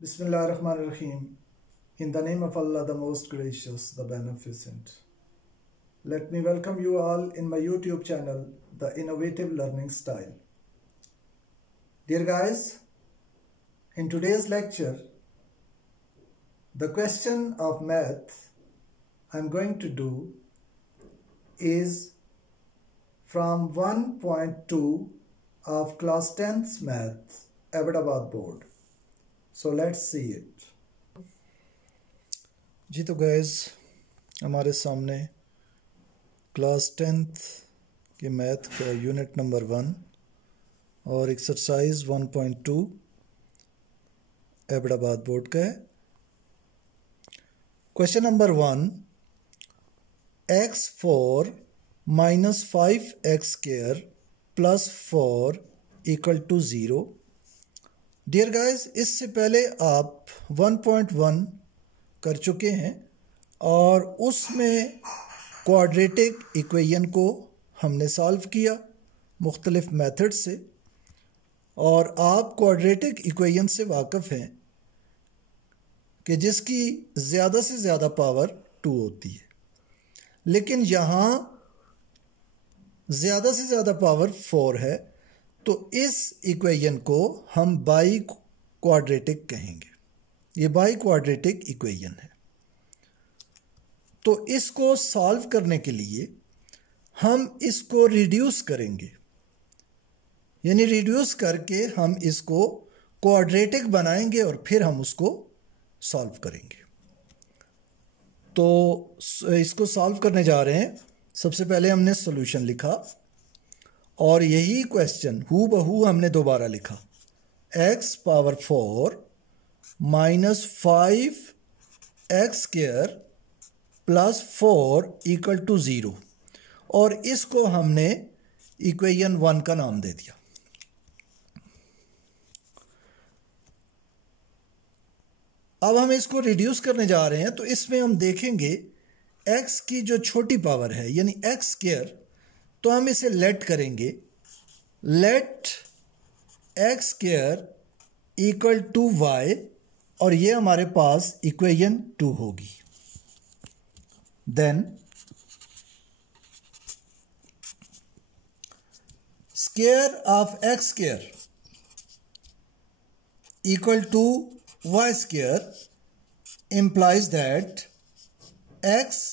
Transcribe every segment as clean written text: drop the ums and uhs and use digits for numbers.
Bismillahirrahmanirrahim. In the name of Allah, the most gracious, the beneficent. Let me welcome you all in my YouTube channel, The Innovative Learning Style. Dear guys, in today's lecture, the question of math I'm going to do is from 1.2 of class 10th math, Ahmedabad board. So let's see it. जी तो guys हमारे सामने class 10th के math का unit number 1 और exercise 1.2 Ahmedabad board का है। Question number 1, x4 minus 5x square plus 4 equal to 0। Dear guys, इससे पहले आप 1.1 कर चुके हैं और उसमें क्वाड्रेटिक इक्वेशन को हमने सॉल्व किया मुख्तलिफ मेथड से, और आप क्वाड्रेटिक इक्वेशन से वाकिफ़ हैं कि जिसकी ज़्यादा से ज़्यादा पावर 2 होती है, लेकिन यहाँ ज़्यादा से ज़्यादा पावर 4 है, तो इस इक्वेशन को हम बाई क्वाड्रेटिक कहेंगे। ये बाई क्वाड्रेटिक इक्वेशन है। तो इसको सॉल्व करने के लिए हम इसको रिड्यूस करेंगे, यानी रिड्यूस करके हम इसको क्वाड्रेटिक बनाएंगे और फिर हम उसको सॉल्व करेंगे। तो इसको सॉल्व करने जा रहे हैं। सबसे पहले हमने सॉल्यूशन लिखा और यही क्वेश्चन हू बहू हमने दोबारा लिखा। x power 4 minus 5x square plus 4 equal to 0, और इसको हमने इक्वेशन 1 का नाम दे दिया। अब हम इसको रिड्यूस करने जा रहे हैं, तो इसमें हम देखेंगे x की जो छोटी पावर है यानी x स्क्वायर, तो हम इसे लेट करेंगे। Let x square equal to y, और ये हमारे पास इक्वेशन 2 होगी। Then square of x square equal to y square implies that x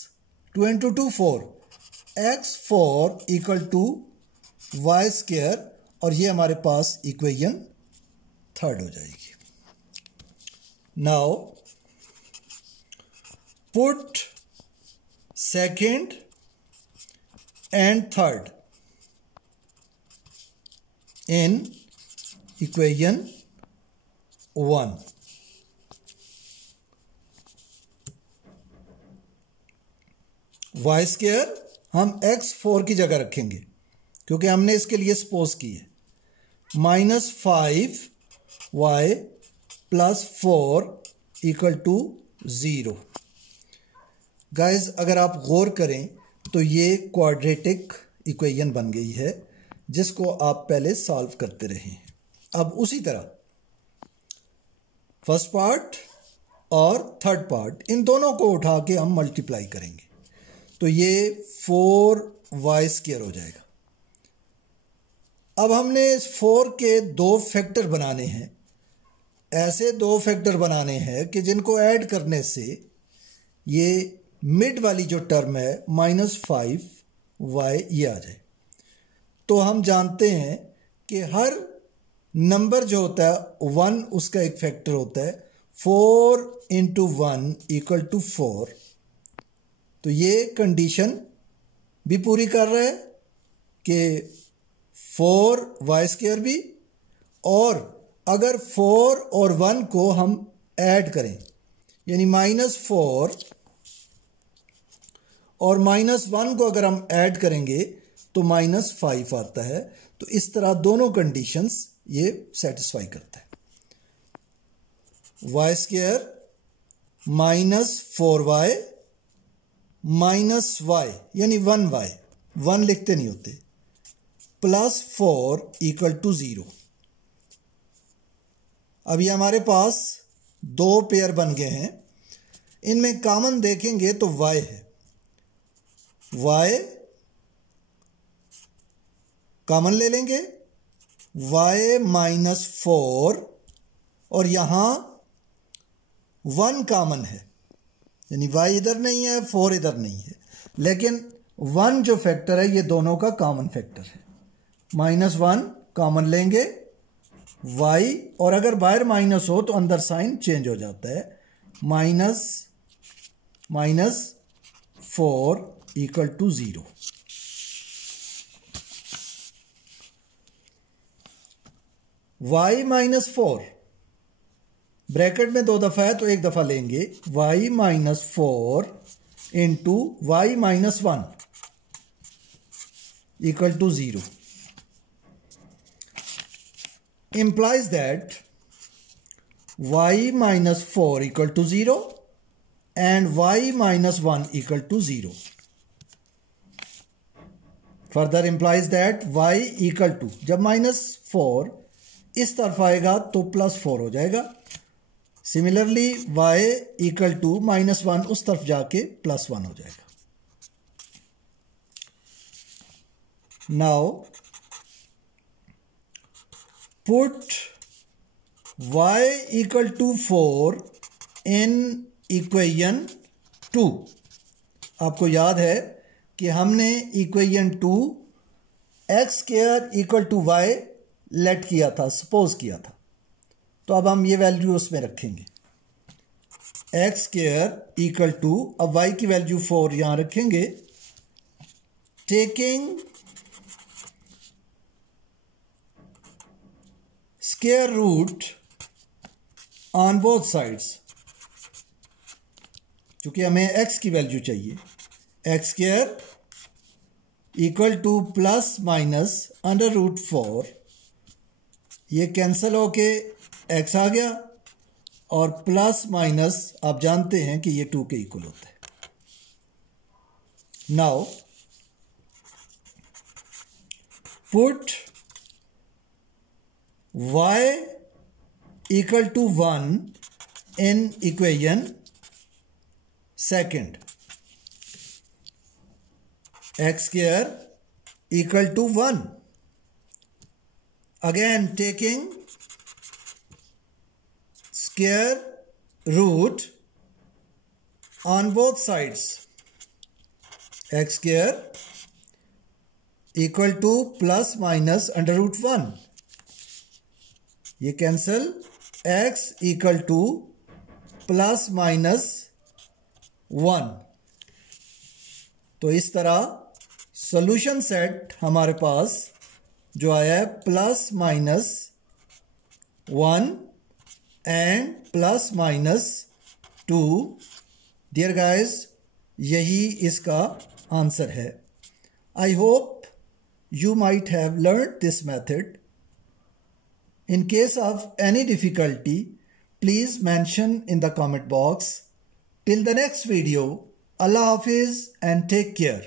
2 into 2 4 x4 equal to y square, और ये हमारे पास इक्वेशन 3 हो जाएगी। Now put second and third in equation 1। Y square हम x4 की जगह रखेंगे क्योंकि हमने इसके लिए सपोज की है। Minus 5y plus 4 equal to 0। Guys, अगर आप गौर करें तो ये क्वाड्रेटिक इक्वेशन बन गई है जिसको आप पहले सॉल्व करते रहे हैं। अब उसी तरह फर्स्ट पार्ट और थर्ड पार्ट, इन दोनों को उठा के हम मल्टीप्लाई करेंगे, तो ये 4y स्क्वायर हो जाएगा। अब हमने 4 के 2 फैक्टर बनाने हैं। ऐसे 2 फैक्टर बनाने हैं कि जिनको ऐड करने से ये मिड वाली जो टर्म है -5y ये आ जाए। तो हम जानते हैं कि हर नंबर जो होता है 1 उसका एक फैक्टर होता है। 4 इंटू 1 इक्वल टू 4। तो ये कंडीशन भी पूरी कर रहा है कि 4y स्क्वायर भी, और अगर 4 और 1 को हम ऐड करें यानी -4 और -1 को अगर हम ऐड करेंगे तो -5 आता है। तो इस तरह दोनों कंडीशंस ये सेटिस्फाई करता है। y square -4y minus y यानी 1y, 1 लिखते नहीं होते, प्लस 4 इक्वल टू 0। अब ये हमारे पास दो पेयर बन गए हैं। इनमें कॉमन देखेंगे तो y है, y कॉमन ले लेंगे, y -4 और यहां 1 कॉमन है, यानी y इधर नहीं है, 4 इधर नहीं है, लेकिन 1 जो फैक्टर है ये दोनों का कॉमन फैक्टर है। -1 कॉमन लेंगे y, और अगर बाहर माइनस हो तो अंदर साइन चेंज हो जाता है, -4 = 0। y -4 ब्रैकेट में 2 दफा है तो एक दफा लेंगे, y -4 × y -1 = 0 implies that y -4 = 0 and y -1 = 0. Further implies that y = जब -4 इस तरफ आएगा तो +4 हो जाएगा। सिमिलरली y = -1 उस तरफ जाके +1 हो जाएगा। Now put y = 4 in equation 2। आपको याद है कि हमने equation 2 x² = y लेट किया था, सपोज किया था, तो अब हम ये वैल्यू उसमें रखेंगे। x², अब y की वैल्यू 4 यहां रखेंगे, taking square root on both sides, क्योंकि हमें x की वैल्यू चाहिए। x² = ±√4, ये कैंसिल होके x आ गया, और प्लस माइनस आप जानते हैं कि ये 2 के इक्वल होता है। Now put y = 1 in equation 2, x² = 1, again taking square root on both sides, x² = ±√1, ये कैंसिल, x = ±1। तो इस तरह सॉल्यूशन सेट हमारे पास जो आया है +-1 एंड +-2। डियर गाइस, यही इसका आंसर है। I hope you might have learned this method. In case of any difficulty, please mention in the comment box. Till the next video, Allah Hafiz and take care.